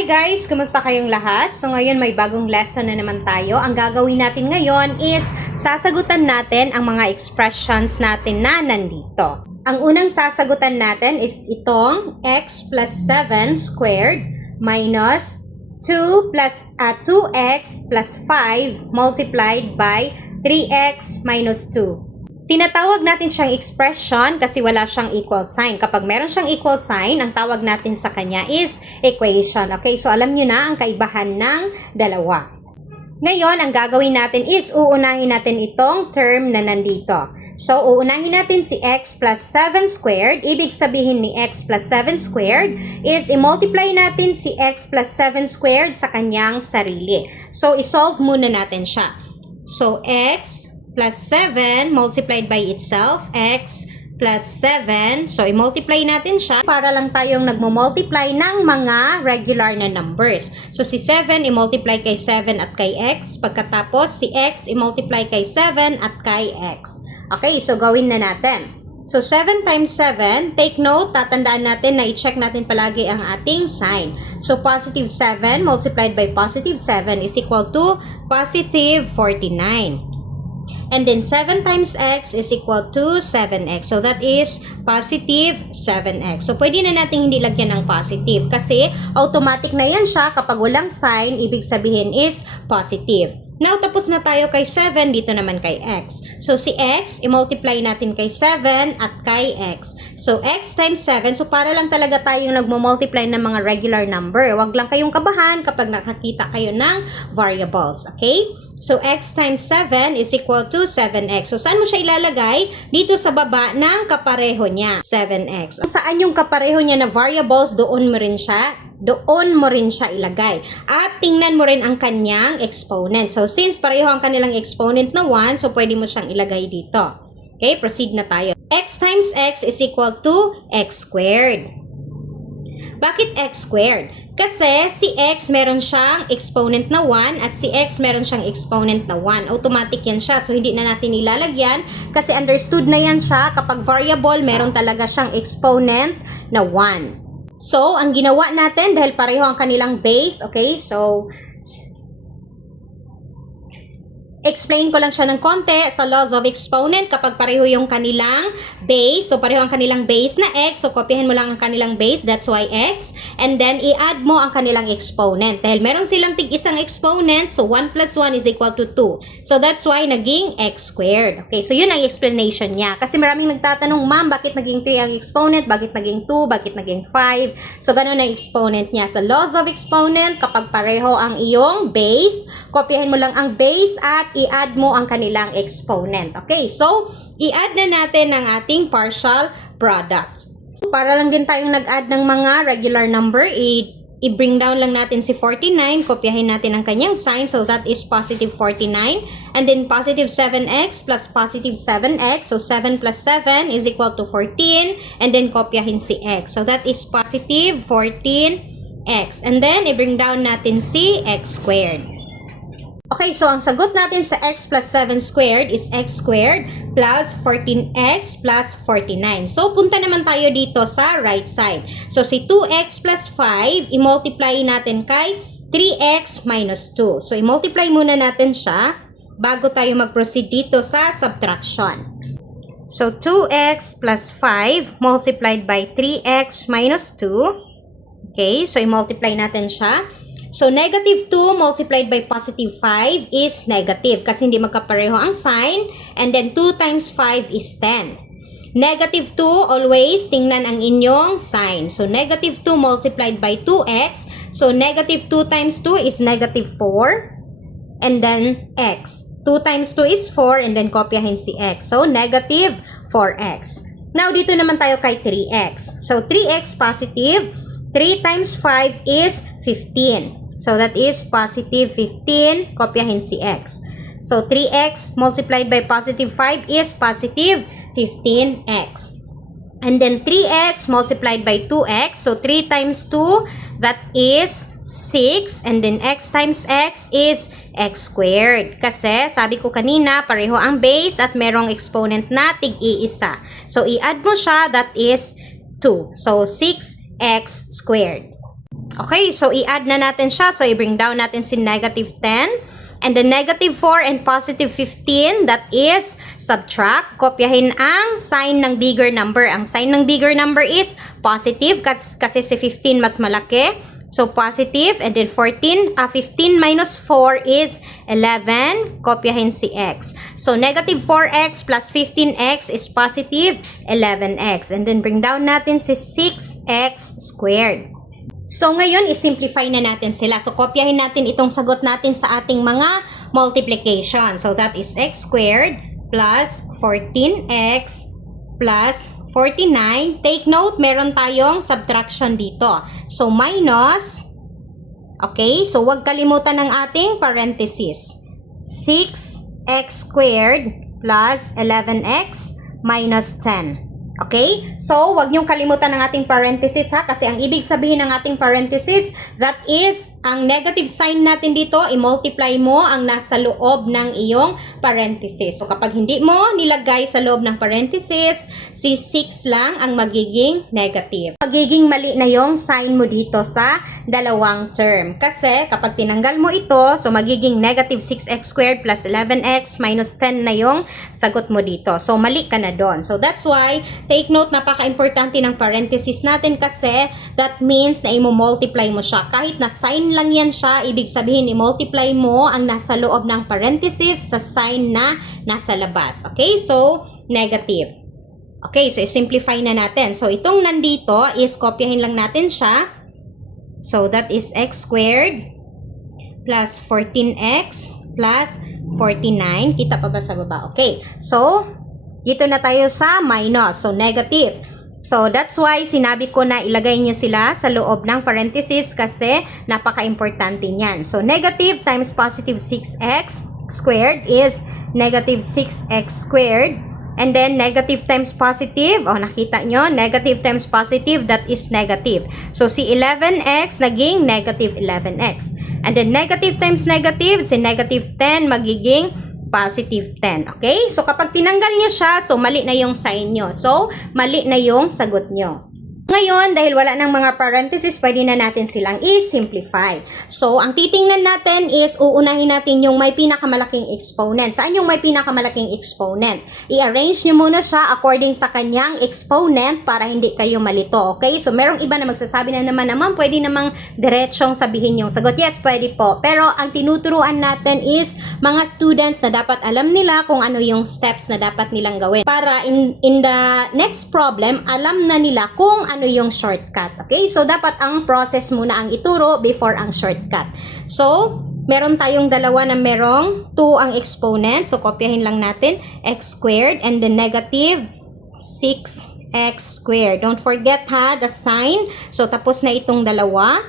Hi guys! Kumusta kayong lahat? So ngayon may bagong lesson na naman tayo. Ang gagawin natin ngayon is sasagutan natin ang mga expressions natin na nandito. Ang unang sasagutan natin is itong x plus 7 squared minus 2x plus 5 multiplied by 3x minus 2. Tinatawag natin siyang expression kasi wala siyang equal sign. Kapag meron siyang equal sign, ang tawag natin sa kanya is equation. Okay, so alam nyo na ang kaibahan ng dalawa. Ngayon, ang gagawin natin is uunahin natin itong term na nandito. So, uunahin natin si x plus 7 squared. Ibig sabihin ni x plus 7 squared is i-multiply natin si x plus 7 squared sa kanyang sarili. So, isolve muna natin siya. So, x plus 7 multiplied by itself, x plus 7. So, i-multiply natin siya para lang tayong nagmo-multiply ng mga regular na numbers. So, si 7 i-multiply kay 7 at kay x. Pagkatapos, si x i-multiply kay 7 at kay x. Okay, so gawin na natin. So, 7 times 7, take note, tatandaan natin na i-check natin palagi ang ating sign. So, positive 7 multiplied by positive 7 is equal to positive 49. And then 7 times x is equal to 7x. So that is positive 7x. So pwede na natin hindi lagyan ng positive kasi automatic na yan siya kapag walang sign, ibig sabihin is positive. Now tapos na tayo kay 7, dito naman kay x. So si x, i-multiply natin kay 7 at kay x. So x times 7, so para lang talaga tayong nagmo-multiply ng mga regular number. Huwag lang kayong kabahan kapag nakakita kayo ng variables. Okay? So, x times 7 is equal to 7x. So, saan mo siya ilalagay? Dito sa baba ng kapareho niya, 7x. Saan yung kapareho niya na variables, doon mo rin siya ilagay. At tingnan mo rin ang kanyang exponent. So, since pareho ang kanilang exponent na 1, so pwede mo siyang ilagay dito. Okay, proceed na tayo. X times x is equal to x squared. Bakit x squared? Kasi si x meron siyang exponent na 1 at si x meron siyang exponent na 1. Automatic yan siya. So, hindi na natin ilalagyan kasi understood na yan siya kapag variable meron talaga siyang exponent na 1. So, ang ginawa natin dahil pareho ang kanilang base, okay? So, explain ko lang siya ng konti sa laws of exponent kapag pareho yung kanilang base. So, pareho ang kanilang base na x. So, kopyahin mo lang ang kanilang base. That's why x. And then, i-add mo ang kanilang exponent. Dahil meron silang tig-isang exponent. So, 1 plus 1 is equal to 2. So, that's why naging x squared. Okay, so yun ang explanation niya. Kasi maraming nagtatanong, ma'am, bakit naging 3 ang exponent? Bakit naging 2? Bakit naging 5? So, ganun ang exponent niya. Sa laws of exponent, kapag pareho ang iyong base, kopyahin mo lang ang base at i-add mo ang kanilang exponent. Okay, so, i-add na natin ang ating partial product. Para lang din tayong nag-add ng mga regular number, i-bring down lang natin si 49, kopyahin natin ang kanyang sign, so that is positive 49, and then positive 7x plus positive 7x, so 7 plus 7 is equal to 14, and then kopyahin si x, so that is positive 14x, and then i-bring down natin si x squared. Okay, so ang sagot natin sa x plus 7 squared is x squared plus 14x plus 49. So, punta naman tayo dito sa right side. So, si 2x plus 5, i-multiply natin kay 3x minus 2. So, i-multiply muna natin siya bago tayo mag-proceed dito sa subtraction. So, 2x plus 5 multiplied by 3x minus 2. Okay, so i-multiply natin siya. So, negative 2 multiplied by positive 5 is negative kasi hindi magkapareho ang sign. And then, 2 times 5 is 10. Negative 2, always tingnan ang inyong sign. So, negative 2 multiplied by 2x. So, negative 2 times 2 is negative 4. And then, x. 2 times 2 is 4 and then kopyahin si x. So, negative 4x. Now, dito naman tayo kay 3x. So, 3x positive. 3 times 5 is 15. So, that is positive 15. Kopyahin si x. So, 3x multiplied by positive 5 is positive 15x. And then, 3x multiplied by 2x. So, 3 times 2, that is 6. And then, x times x is x squared. Kasi, sabi ko kanina, pareho ang base at merong exponent na tig-iisa. So, i-add mo siya, that is 2. So, 6x squared. Okay, so i-add na natin siya. So i-bring down natin si negative 10. And then negative 4 and positive 15, that is subtract. Kopyahin ang sign ng bigger number. Ang sign ng bigger number is positive kasi si 15 mas malaki. So positive, and then 15 minus 4 is 11. Kopyahin si x. So negative 4x plus 15x is positive 11x. And then bring down natin si 6x squared. So ngayon, isimplify na natin sila. So kopyahin natin itong sagot natin sa ating mga multiplication. So that is x squared plus 14x plus 49. Take note, meron tayong subtraction dito. So minus, okay, so huwag kalimutan ng ating parenthesis. 6x squared plus 11x minus 10. Okay? So, wag niyong kalimutan ng ating parenthesis ha, kasi ang ibig sabihin ng ating parenthesis, that is, ang negative sign natin dito, i-multiply mo ang nasa loob ng iyong parenthesis. So, kapag hindi mo nilagay sa loob ng parenthesis, si 6 lang ang magiging negative. Magiging mali na yung sign mo dito sa dalawang term. Kasi, kapag tinanggal mo ito, so magiging negative 6x squared plus 11x minus 10 na yung sagot mo dito. So, mali ka na doon. So, that's why, take note, napaka-importante ng parenthesis natin kasi that means na i-multiply mo siya. Kahit na sign lang yan siya, ibig sabihin i-multiply mo ang nasa loob ng parenthesis sa sign na nasa labas. Okay? So, negative. Okay, so i-simplify na natin. So, itong nandito is kopyahin lang natin siya. So, that is x squared plus 14x plus 49. Kita pa ba sa baba? Okay. So, dito na tayo sa minus. So, negative. So, that's why sinabi ko na ilagay nyo sila sa loob ng parenthesis kasi napaka-importante niyan. So, negative times positive 6x squared is negative 6x squared. And then, negative times positive. Oh, nakita nyo? Negative times positive, that is negative. So, si 11x naging negative 11x. And then, negative times negative, si negative 10 magiging positive 10. Okay? So, kapag tinanggal nyo siya, so, mali na yung sign nyo. So, mali na yung sagot nyo. Ngayon, dahil wala ng mga parentheses, pwede na natin silang i-simplify. So, ang titingnan natin is, uunahin natin yung may pinakamalaking exponent. Saan yung may pinakamalaking exponent? I-arrange nyo muna siya according sa kanyang exponent para hindi kayo malito. Okay? So, merong iba na magsasabi na naman, pwede namang diretsyong sabihin yung sagot. Yes, pwede po. Pero, ang tinuturuan natin is mga students na dapat alam nila kung ano yung steps na dapat nilang gawin. Para in the next problem, alam na nila kung ano yung shortcut. Okay? So, dapat ang process muna ang ituro before ang shortcut. So, meron tayong dalawa na merong 2 ang exponent. So, kopyahin lang natin. X squared and then negative 6x squared. Don't forget ha, the sign. So, tapos na itong dalawa.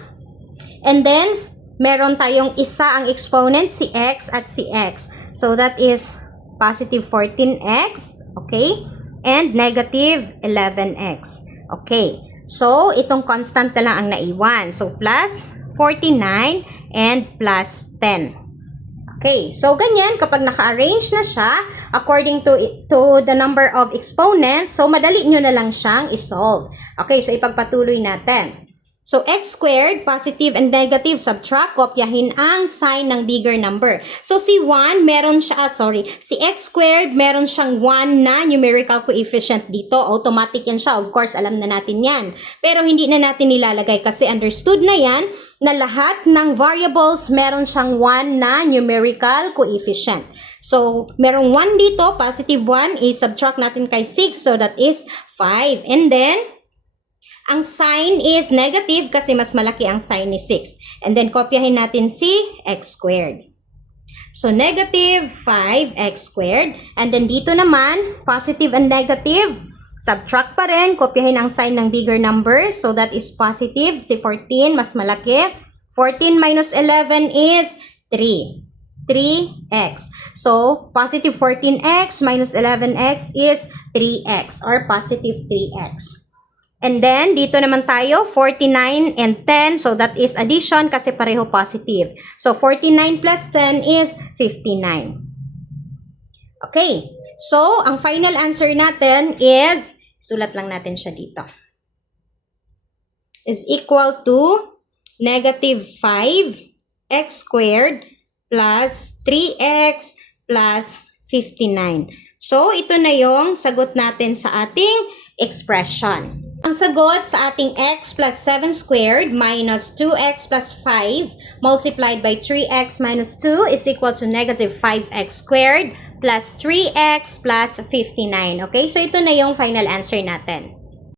And then, meron tayong isa ang exponent, si x at si x. So, that is positive 14x. Okay? And negative 11x. Okay. So, itong constant na lang ang naiwan. So, plus 49 and plus 10. Okay. So, ganyan, kapag naka-arrange na siya, according to the number of exponents, so, madali nyo na lang siyang isolve. Okay. So, ipagpatuloy natin. So, x squared, positive and negative, subtract, kopyahin ang sign ng bigger number. So, si 1, meron siya, si x squared, meron siyang 1 na numerical coefficient dito. Automatic yan siya. Of course, alam na natin yan. Pero, hindi na natin nilalagay kasi understood na yan na lahat ng variables, meron siyang 1 na numerical coefficient. So, merong 1 dito, positive 1, i-subtract natin kay 6. So, that is 5. And then, ang sign is negative kasi mas malaki ang sign ni 6. And then, kopyahin natin si x squared. So, negative 5x squared. And then, dito naman, positive and negative. Subtract pa rin. Kopyahin ang sign ng bigger number. So, that is positive. Si 14, mas malaki. 14 minus 11 is 3. 3x. So, positive 14x minus 11x is 3x or positive 3x. And then, dito naman tayo, 49 and 10. So, that is addition kasi pareho positive. So, 49 plus 10 is 59. Okay. So, ang final answer natin is, sulat lang natin siya dito, is equal to negative 5x squared plus 3x plus 59. So, ito na yung sagot natin sa ating expression. Ang sagot sa ating x plus 7 squared minus 2x plus 5 multiplied by 3x minus 2 is equal to negative 5x squared plus 3x plus 59. Okay? So, ito na yung final answer natin.